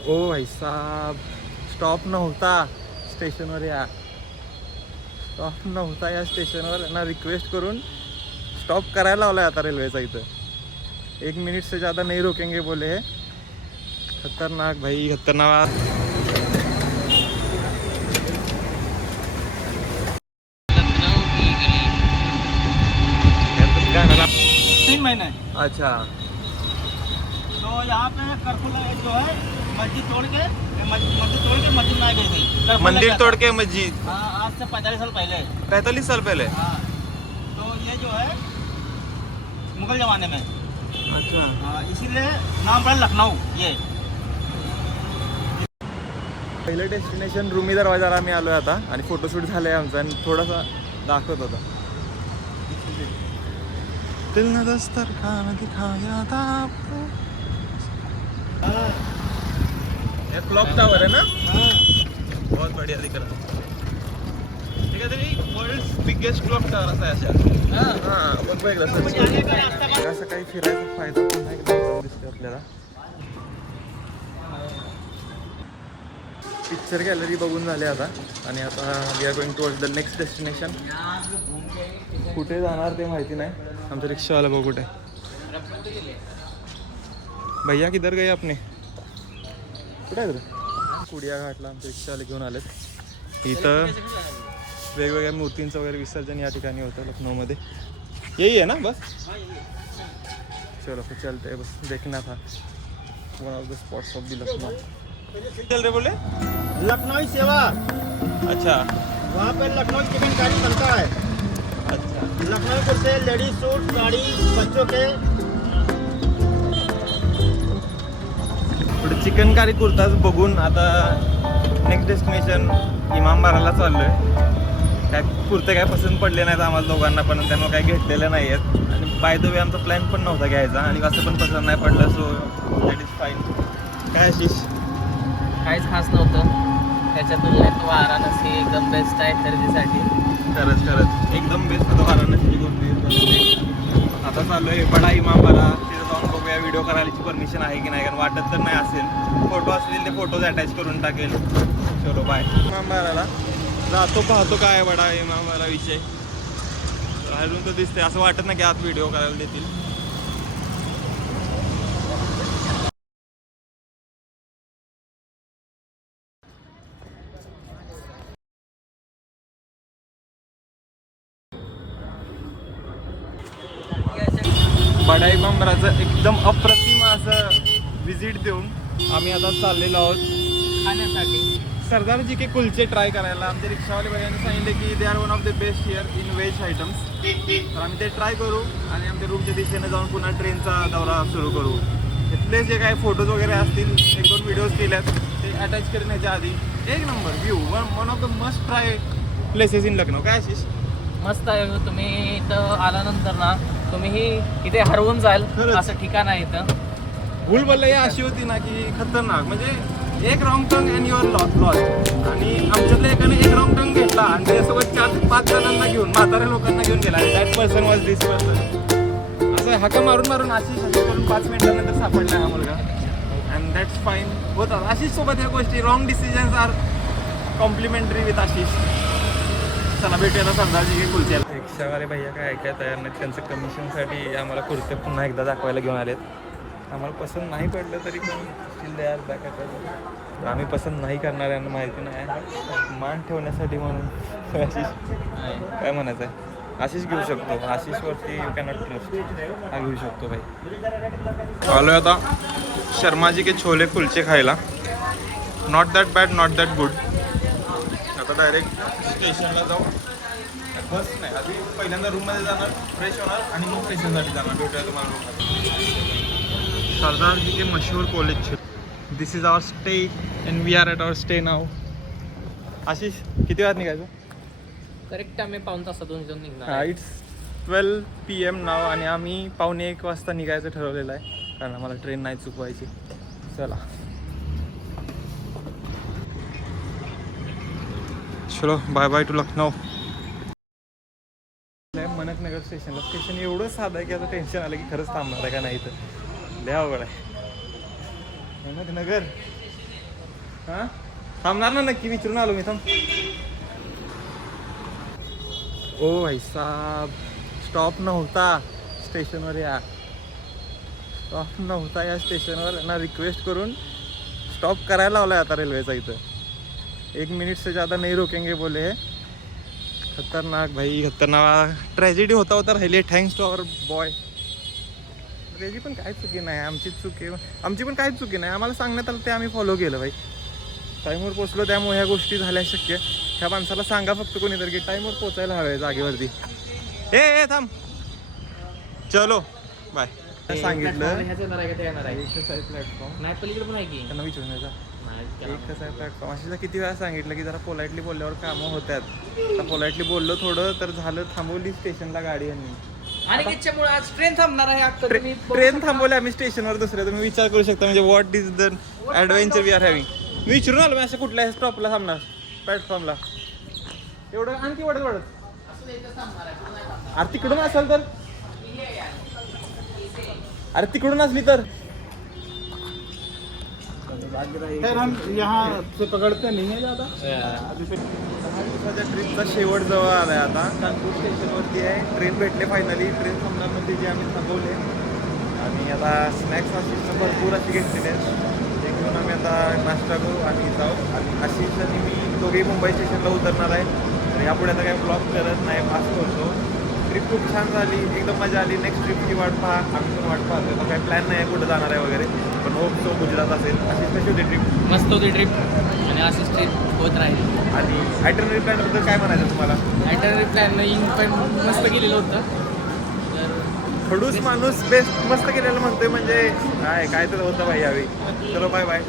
ओ भाई साहब, स्टॉप नव्हता स्टेशनवर, या स्टॉप नव्हता या स्टेशनवर ना. रिक्वेस्ट करून स्टॉप करायला लावला आता रेल्वेचा इथं. 1 मिनट से ज़्यादा नहीं रोकेंगे बोले है. खतरनाक भाई, खतरनाक. 3 महीने। अच्छा. तो यहाँ पे कर्फ्यू जो है मस्जिद तोड़ के मस्जिद में आ गई थी। मंदिर तोड़ के मस्जिद, हाँ, आज से 45 साल पहले। 45 साल पहले. हाँ, तो ये जो है मुगल जमाने में। अच्छा. हाँ, इसीलिए नाम पड़ा लखनऊ ये। पहिलं डेस्टिनेशन रूमी दरवाजाला आम्ही आलो आता आणि फोटोशूट झालंय आमचं आणि थोडासा दाखवत होता. दिल ने दस्तरखान दिखाया था आपको. ये क्लॉक टावर है ना. बहुत बढ़िया दिख रहा है. ठीक है, तरी वर्ल्ड बिगेस्ट क्लॉक टावर असा आहे अशा. हां, बघ एकदा असं काही फिरायचा फायदा पण नाही एकदम दिसते आपल्याला. पिक्चर गॅलरी बघून झाले आता आणि आता we are going towards the next destination. कुठे जाणार ते माहिती नाही. आमचं रिक्षावाला बघू कुठे. भैया किधर गए आपने, कुठे आहे तर कुडिया घाटला आमचे रिक्षावाले घेऊन आलेत. इथं वेगवेगळ्या मूर्तींचं वगैरे विसर्जन या ठिकाणी होतं लखनऊमध्ये. यही है ना बस. चलो फिर चलते हैं, बस देखना था one of the spots of the Lucknow. चल रहे बोले लखनऊ सेवा। अच्छा. वहाँ पे लखनऊ चिकन कारी बनता है। अच्छा. लखनऊ को से लेडीज सूट, साड़ी, बच्चों के। पुढे चिकन कारी कुर्ताच बघून आता नेक्स्ट डेस्टिनेशन इमामबाराला चाललोय. काय कुर्ते काय पसंत पडले नाहीत आम्हाला दोघांना पण, त्यामुळे काही घेतलेले नाही आहेत. आणि बाय द वे आमचा प्लॅन पण नव्हता घ्यायचा आणि असं पण पसंत नाही पडलं, सो दॅट इज फाईन. काय आशिष? काहीच खास नव्हतं त्याच्या तुलनेत. वाराणसी एकदम बेस्ट आहे खरेदीसाठी. खरंच एकदम बेस्ट होतं वाराणसी गोष्टी. आता चालू आहे बडा इमामबारा. तिथं जाऊन बघूया व्हिडिओ करायची परमिशन आहे की नाही, कारण वाटत तर नाही असेल. फोटो असतील ते फोटोज अटॅच करून टाकेल. चलो बाय. इमामबाराला जातो, पाहतो काय आहे बडा इमामबारा विषय. बाहेरून तर दिसते, असं वाटत नाही की आत व्हिडिओ करायला देतील. बडा इमामबाराचं एकदम अप्रतिम असं विजिट देऊन आम्ही आता चाललेलो आहोत खाण्यासाठी. सरदारजी के कुलचे ट्राय करायला. आमचे रिक्षावाले भैयांनी सांगितले की they are one of the best here in veg items. तर आम्ही ते ट्राय करू आणि आमच्या रूमच्या दिशेने जाऊन पुन्हा ट्रेनचा दौरा सुरू करू. इथले जे काही फोटोज वगैरे असतील, 1-2 व्हिडिओज केल्यात ते अटॅच करण्याच्या आधी एक number view, one of the must try places in Lucknow. काय आशिष? मस्त आहे. तुम्ही इथं आल्यानंतर ना तुम्ही इथे हरवून जाल असं ठिकाण आहे इथं. भूलभुलैया अशी होती ना की खतरनाक, म्हणजे एक wrong turn and your lost. आणि आमच्यातल्या एकाने एक रॉंग टर्न घेतला आणि त्याच्यासोबत 4-5 जणांना घेऊन, म्हाताऱ्या लोकांना घेऊन गेला. That person was this person. असं हाका मारून मारून आशिष करून 5 मिनिटानंतर सापडला हा मुलगा. And that's fine. होतात आशिष सोबत ह्या गोष्टी. Wrong decisions are complimentary with Ashish. चला भेटूया सरदारजी के कुलच्याला. रिक्षावाले भैया काय ऐकायला तयार नाहीत. त्यांचं कमिशनसाठी आम्हाला कुर्ते पुन्हा एकदा दाखवायला घेऊन आलेत. आम्हाला पसंत नाही पडलं तरी पण steel they are back attach. आम्ही पसंत नाही करणार यांना माहिती नाही. मान ठेवण्यासाठी म्हणून आशिष काय म्हणायचं आहे. आशिष घेऊ शकतो. आशिषवरती यू कॅनॉट ट्रस्ट. हा घेऊ शकतो भाई. आलो आता शर्माजी के छोले कुलचे खायला. Not that bad, not that good. आता डायरेक्ट स्टेशनला जाऊ. बस नाही, आधी पहिल्यांदा रूममध्ये जाणार, फ्रेश होणार आणि मग स्टेशनसाठी जाणार. भेटूया तुम्हाला रूममध्ये. सरदारजी के मशहूर college. This is our stay and we are at our stay now. Ashish किती वेळात निघायचं? करेक्ट आम्ही 1 तासातून इथून निघणार. हां, इट्स 12 PM नाव आणि आम्ही 12:45 वाजता निघायचं ठरवलेलं आहे, कारण आम्हाला ट्रेन नाही चुकवायची. चला चलो बाय बाय टू लखनऊ. मनकनगर स्टेशनला. स्टेशन एवढं साधं आहे की आता टेन्शन आलं की खरंच थांबणार आहे का नाही. तर लय अवघड आहे. मनकनगर हा थांबणार ना नक्की, विचारून आलो मी. थांब. ओ भाई साहब, स्टॉप नव्हता स्टेशनवर. स्टॉप नव्हता या स्टेशनवर ना. रिक्वेस्ट करून स्टॉप करायला लावलाय आता रेल्वेचा इथं. 1 मिनिट से ज़्यादा नहीं रोकेंगे बोले है. खतरनाक भाई, खतरनाक. ट्रॅजेडी होता राहिले. Thanks to our boy. त्याची पण काय चुकी नाही, आमचीच चुकी. आमची पण काहीच चुकी नाही. आम्हाला सांगण्यात आलं ते आम्ही फॉलो केलं भाई. टाईमवर पोचलो त्यामुळे ह्या गोष्टी झाल्या शक्य. ह्या माणसाला सांगा फक्त कोणीतरी की टाईमवर पोचायला हवंय जागेवरती. ए थांब. चलो बाय. सांगितलं प्लॅटफॉर्म नाही पलीकडे पण आहे की. त्यांना विचारून यायचा नाही एकच आहे प्लॅटफॉर्म. अशी किती वेळा सांगितलं की जरा पोलाइटली बोलल्यावर कामं होतात. आता पोलाइटली बोललो थोडं तर झालं. थांबवली स्टेशनला गाडी यांनी. आणि त्याच्यामुळे आज ट्रेन थांबणार आहे अख्खं. तुम्ही ट्रेन थांबवली आम्ही स्टेशनवर दुसऱ्या. तुम्ही विचार करू शकता म्हणजे what is the adventure we are having. मी विचारून आलो मी असं कुठल्या स्टॉपला थांबणार प्लॅटफॉर्मला. एवढं आणखी वाढत अरे तिकडून असेल तर. अरे तिकडून असली तर हम यहाँ से पकड़ते नहीं है ज़्यादा. दिवसाच्या ट्रेनचा शेवट जवळ आलाय आता. कानपूर स्टेशनवरती आहे. ट्रेन भेटले फायनली. ट्रेन थांबणार म्हणजे जे आम्ही थांबवले. आणि आता स्नॅक्स आशिषचं भरपूर अशी घेतलेले आहेत. ते घेऊन आम्ही आता नाश्ता करू आणि जाऊ. आणि आशिष आणि मी दोघेही मुंबई स्टेशनला उतरणार आहे. तर यापुढे आता काही ब्लॉग करत नाही, पास करतो. ट्रिप खूप छान झाली, एकदम मजा आली. नेक्स्ट ट्रिपची वाट पहा. आम्ही पण वाट पाहतो. तर काही प्लॅन नाही कुठं जाणार आहे वगैरे, पण होप तो गुजरात असेल. अशीच कशी होती ट्रिप? मस्त होती ट्रिप आणि अशीच ट्रिप होत राहील. आणि आयटनरी प्लॅनबद्दल काय म्हणायचं तुम्हाला? आयटनरी प्लॅनिंग पण मस्त केलेलं होतं. तर खडूस माणूस बेस्ट मस्त केलेलं म्हणतोय म्हणजे काय तर होतं भाई यावेळी. चलो बाय बाय.